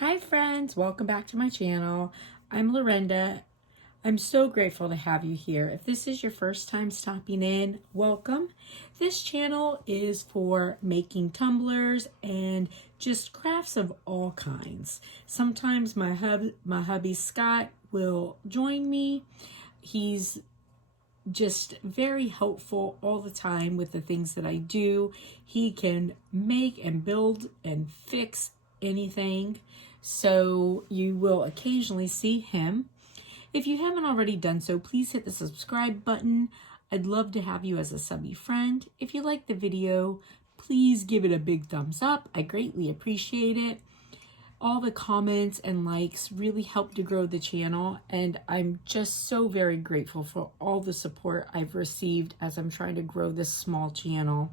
Hi friends, welcome back to my channel. I'm Lorenda. I'm so grateful to have you here. If this is your first time stopping in, welcome. This channel is for making tumblers and just crafts of all kinds. Sometimes my hubby Scott will join me. He's just very helpful all the time with the things that I do. He can make and build and fix anything. So you will occasionally see him. If you haven't already done so, please hit the subscribe button. I'd love to have you as a subby friend. If you like the video, please give it a big thumbs up. I greatly appreciate it. All the comments and likes really help to grow the channel, and I'm just so very grateful for all the support I've received as I'm trying to grow this small channel.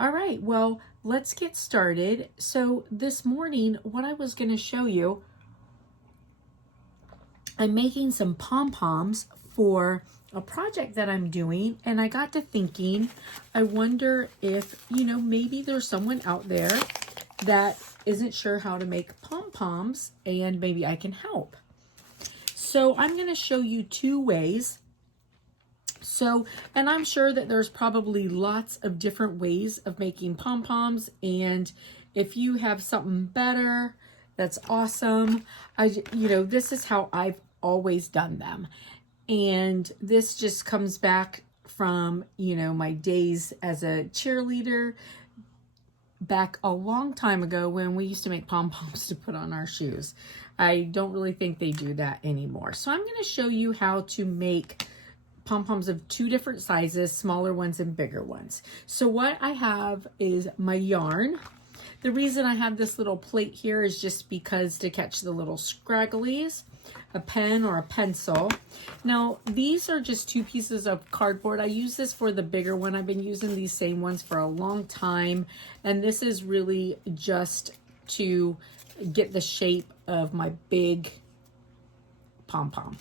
All right, well, let's get started. So this morning, what I was going to show you, I'm making some pom-poms for a project that I'm doing, and I got to thinking, I wonder if, maybe there's someone out there that isn't sure how to make pom-poms, and maybe I can help. So I'm going to show you two ways. And I'm sure that there's probably lots of different ways of making pom-poms, and if you have something better, that's awesome. This is how I've always done them. And this just comes back from, my days as a cheerleader back a long time ago when we used to make pom-poms to put on our shoes. I don't really think they do that anymore. So I'm going to show you how to make pom-poms of two different sizes, smaller ones and bigger ones. So what I have is my yarn. The reason I have this little plate here is just because to catch the little scragglies, a pen or a pencil. Now, these are just two pieces of cardboard. I use this for the bigger one. I've been using these same ones for a long time, and this is really just to get the shape of my big pom-pom.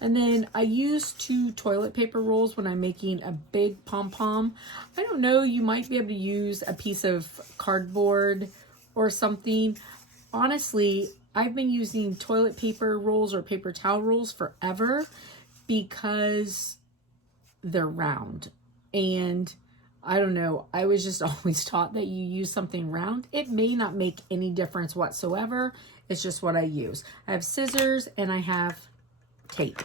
And then I use 2 toilet paper rolls when I'm making a big pom-pom. I don't know, you might be able to use a piece of cardboard or something. Honestly, I've been using toilet paper rolls or paper towel rolls forever because they're round. And I don't know, I was just always taught that you use something round. It may not make any difference whatsoever. It's just what I use. I have scissors and I have tape.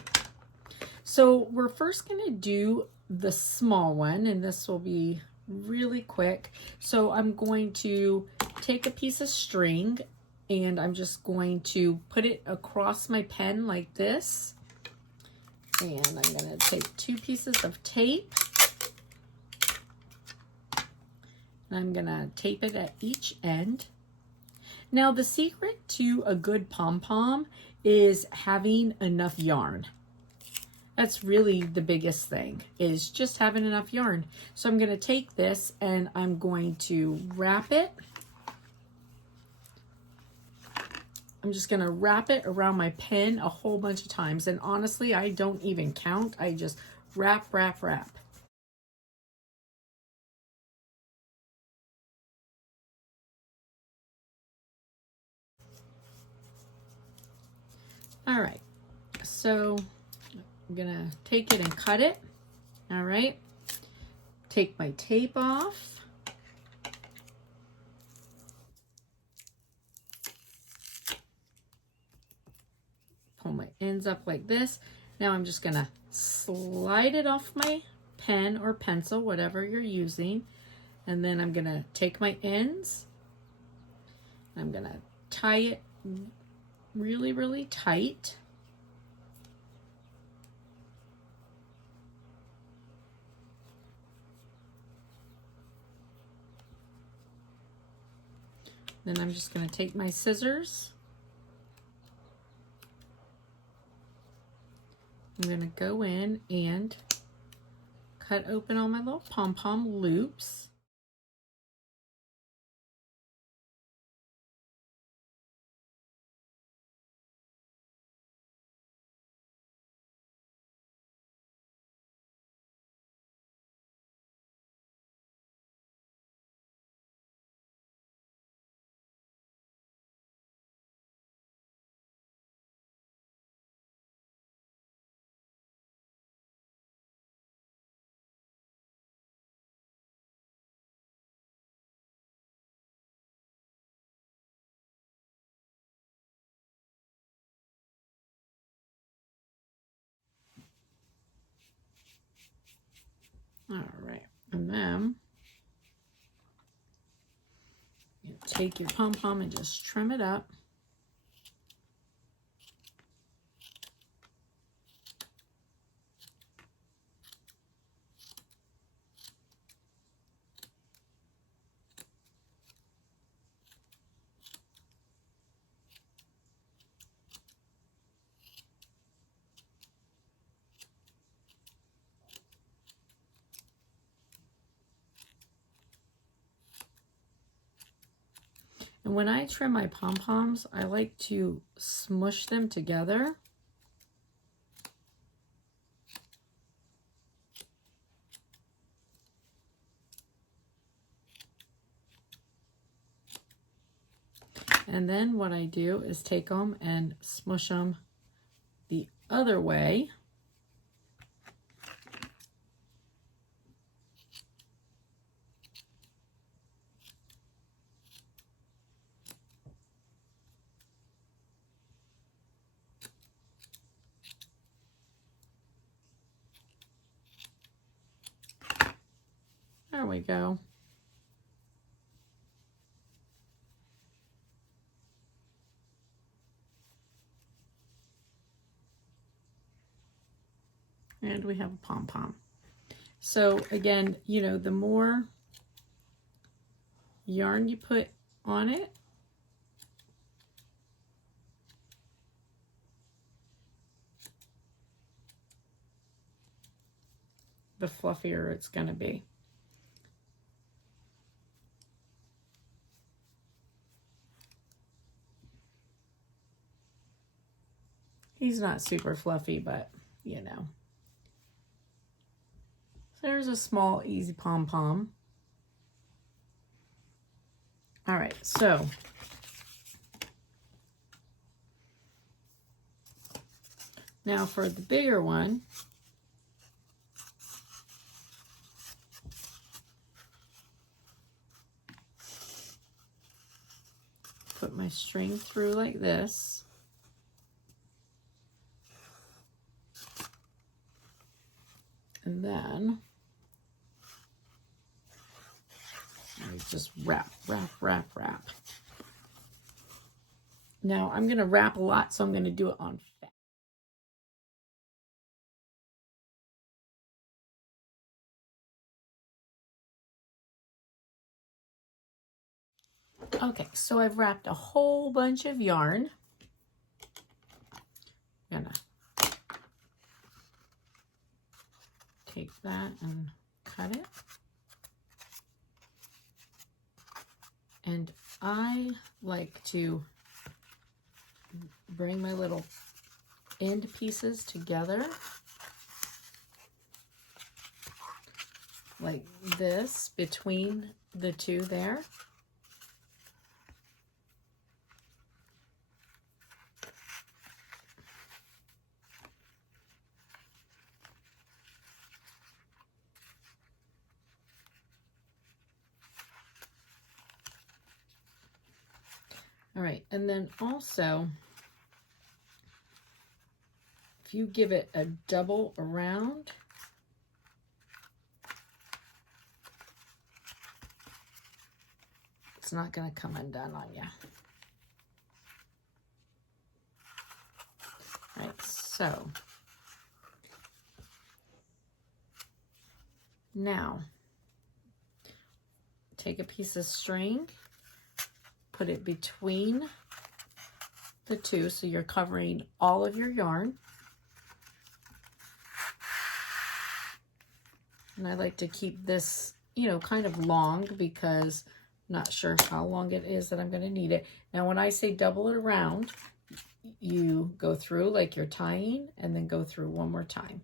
So we're first going to do the small one, and this will be really quick. So I'm going to take a piece of string and I'm just going to put it across my pen like this. And I'm going to take 2 pieces of tape. And I'm going to tape it at each end. Now, the secret to a good pom-pom is having enough yarn. That's really the biggest thing, is just having enough yarn. So I'm going to take this and I'm going to wrap it. I'm just going to wrap it around my pen a whole bunch of times. And honestly, I don't even count. I just wrap, wrap, wrap. All right. So I'm going to take it and cut it. All right. Take my tape off. Pull my ends up like this. Now I'm just going to slide it off my pen or pencil, whatever you're using. And then I'm going to take my ends. I'm going to tie it really, really tight. Then I'm just going to take my scissors. I'm going to go in and cut open all my little pom-pom loops. All right, and then you take your pom pom and just trim it up. And when I trim my pom-poms, I like to smush them together. And then what I do is take them and smush them the other way. There we go. And we have a pom-pom. So again, you know, the more yarn you put on it, the fluffier it's going to be. He's not super fluffy, but you know. So there's a small, easy pom-pom. All right, so now for the bigger one, put my string through like this. And then I just wrap. Now I'm going to wrap a lot, so I'm going to do it on fat. Okay, so I've wrapped a whole bunch of yarn. I'm going to take that and cut it. And I like to bring my little end pieces together like this between the two there. All right, and then also, if you give it a double around, it's not going to come undone on you. All right, so now take a piece of string, put it between the two so you're covering all of your yarn. And I like to keep this, you know, kind of long because I'm not sure how long it is that I'm going to need it. Now, when I say double it around, you go through like you're tying and then go through one more time.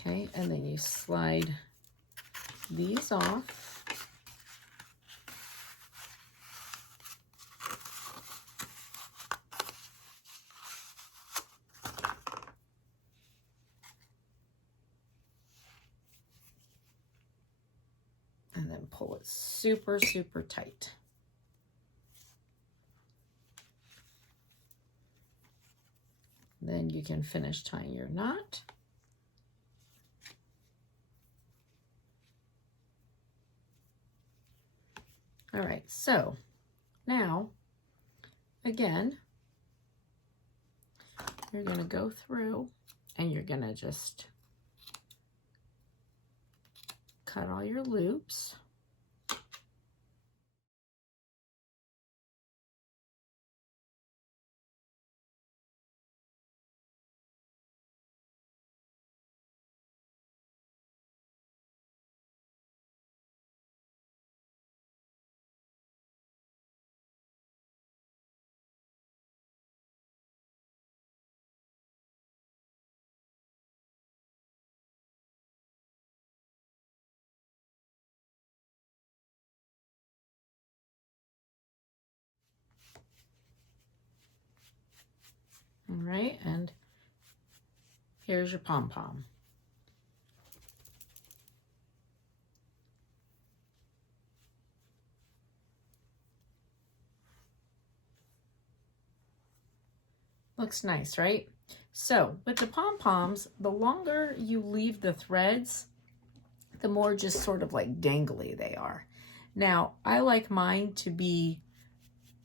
Okay, and then you slide these off. And then pull it super, super tight. Then you can finish tying your knot. All right, so now, again, you're going to go through and you're going to just cut all your loops. All right, and here's your pom-pom. Looks nice, right? So with the pom-poms, the longer you leave the threads, the more just sort of like dangly they are. Now, I like mine to be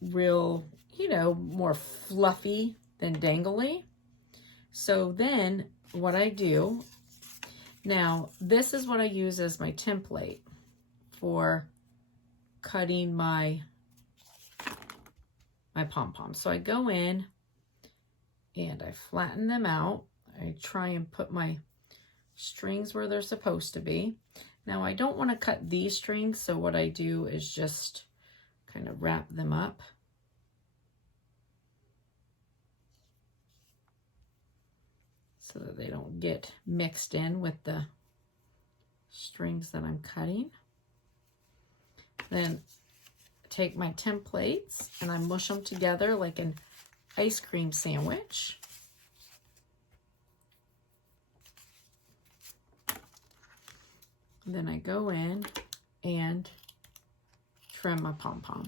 real, you know, more fluffy than dangly. So then what I do, now this is what I use as my template for cutting my pom-pom. So I go in and I flatten them out. I try and put my strings where they're supposed to be. Now I don't want to cut these strings, so what I do is just kind of wrap them up. So that they don't get mixed in with the strings that I'm cutting. Then take my templates and I mush them together like an ice cream sandwich. Then I go in and trim my pom-pom.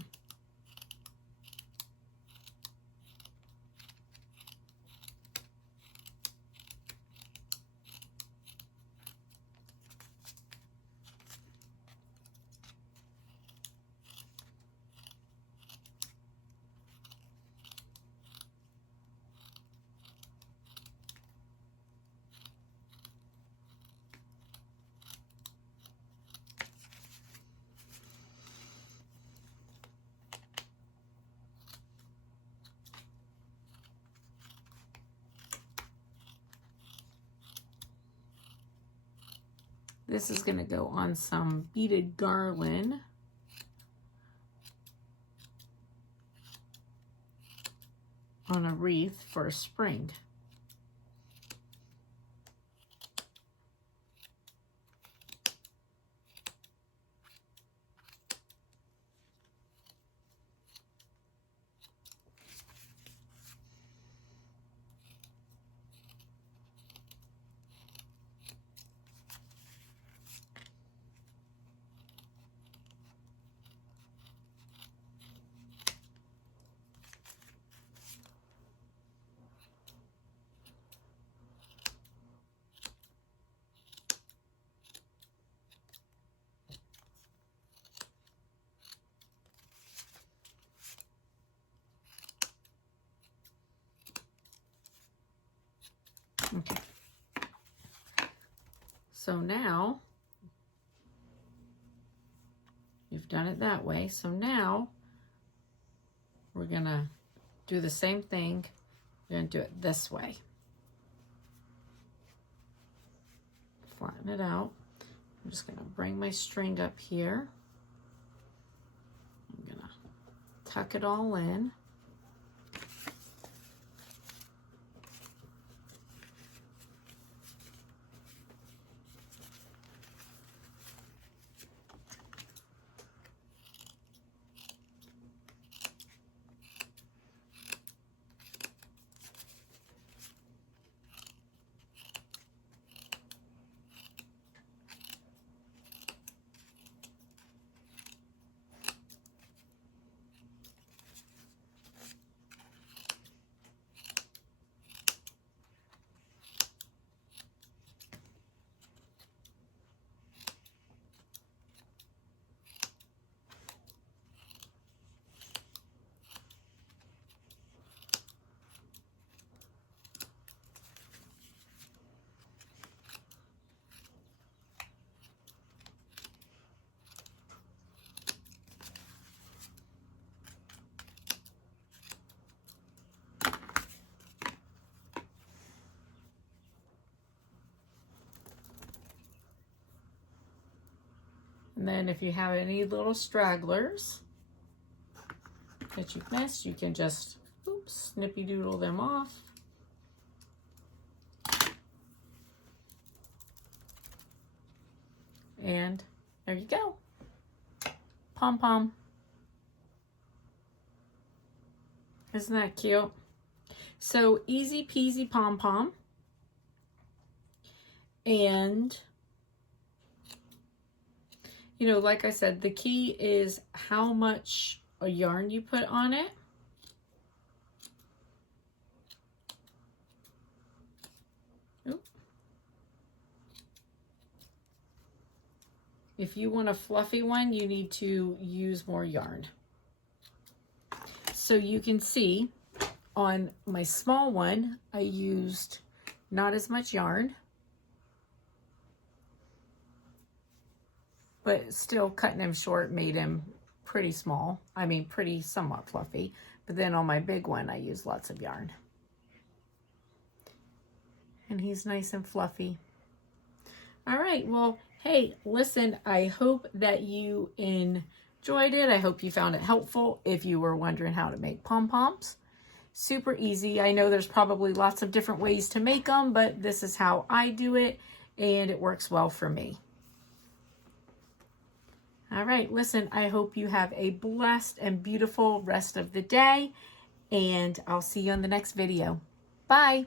This is going to go on some beaded garland. On a wreath for spring. Okay. So now you've done it that way. So now we're gonna do the same thing. We're gonna do it this way. Flatten it out. I'm just gonna bring my string up here. I'm gonna tuck it all in. And then if you have any little stragglers that you've missed, you can just, oops, snippy doodle them off. And there you go. Pom Pom. Isn't that cute? So easy peasy Pom Pom. And, you know, like I said, the key is how much yarn you put on it. Oop. If you want a fluffy one, you need to use more yarn. So you can see on my small one, I used not as much yarn, but still cutting him short made him pretty small. I mean, pretty somewhat fluffy. But then on my big one, I used lots of yarn. And he's nice and fluffy. All right, well, hey, listen, I hope that you enjoyed it. I hope you found it helpful if you were wondering how to make pom-poms. Super easy. I know there's probably lots of different ways to make them, but this is how I do it, and it works well for me. All right, listen, I hope you have a blessed and beautiful rest of the day, and I'll see you on the next video. Bye.